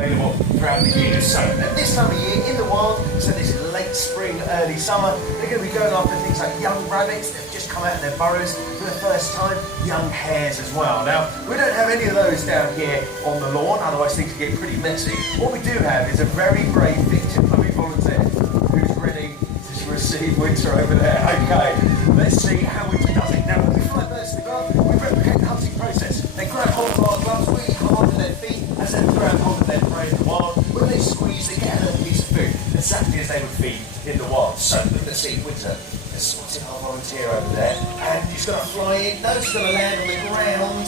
available throughout the year. So at this time of year in the wild, so this is late spring, early summer, they're going to be going after things like young rabbits that have just come out of their burrows for the first time, young hares as well. Now, we don't have any of those down here on the lawn, otherwise things get pretty messy. What we do have is a very brave victim, volunteer, who's ready to receive Winter over there. Okay, let's see how Winter does it. Now, when we fly birds to the ground, we replicate the hunting process. They grab hold of our gloves really hard with their feet as they grab hold of their prey in the wild. When they squeeze, they get a little piece of food, exactly as they would feed in the wild. So, let's see, Winter is spotting our volunteer over there, and he's going to fly in. No, he's going to land on the ground.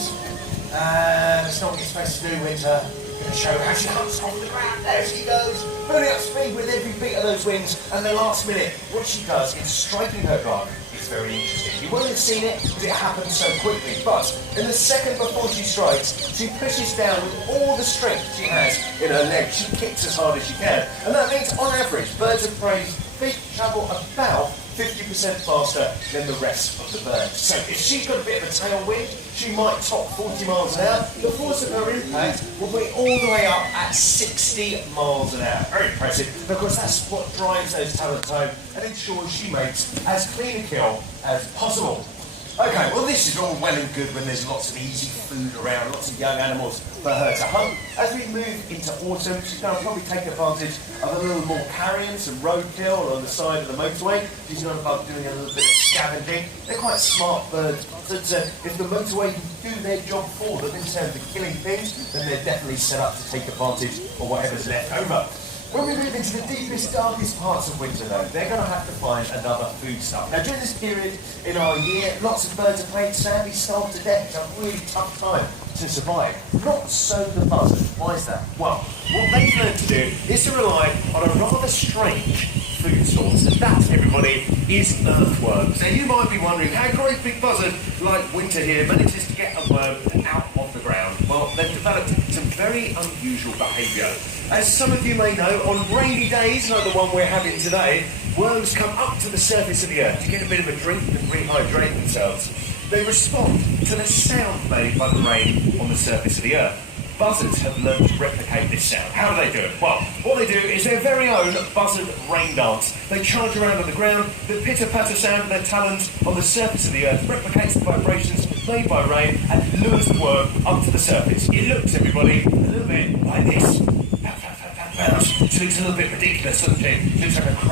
That's not what you're supposed to do, Winter. Going to show how she hunts off the ground. There she goes, burning up speed with every beat of those wings. And the last minute, what she does is striking her guard. It's very interesting. You won't have seen it because it happened so quickly. But in the second before she strikes, she pushes down with all the strength she has in her legs. She kicks as hard as she can. And that means, on average, birds of prey's feet travel about 50% faster than the rest of the birds. So if she's got a bit of a tailwind, she might top 40 miles an hour. The force of her impact will be all the way up at 60 miles an hour. Very impressive, because that's what drives those talents home and ensures she makes as clean a kill as possible. Okay, well this is all well and good when there's lots of easy food around, lots of young animals for her to hunt. As we move into autumn, she's going to probably take advantage of a little more carrion, some roadkill on the side of the motorway. She's going to start doing a little bit of scavenging. They're quite smart birds, but if the motorway can do their job for them in terms of killing things, then they're definitely set up to take advantage of whatever's left over. When we move into the deepest, darkest parts of winter, though, they're going to have to find another foodstuff. Now, during this period in our year, lots of birds of prey sadly starve to death. It's a really tough time to survive. Not so the buzzard. Why is that? Well, what they've learned to do is to rely on a rather strange food source, and that, everybody, is earthworms. Now, you might be wondering how a great big buzzard like Winter here manages to get a worm out of the ground. Well, they've developed some very unusual behaviour. As some of you may know, on rainy days like the one we're having today, worms come up to the surface of the earth to get a bit of a drink and rehydrate themselves. They respond to the sound made by the rain on the surface of the earth. Buzzards have learned to replicate this sound. How do they do it? Well, what they do is their very own buzzard rain dance. They charge around on the ground, the pitter-patter sound of their talons on the surface of the earth replicates the vibrations made by rain and lures the worm up to the surface. It looks, everybody, a little bit like this. It looks a little bit ridiculous, doesn't it? It looks like a crazy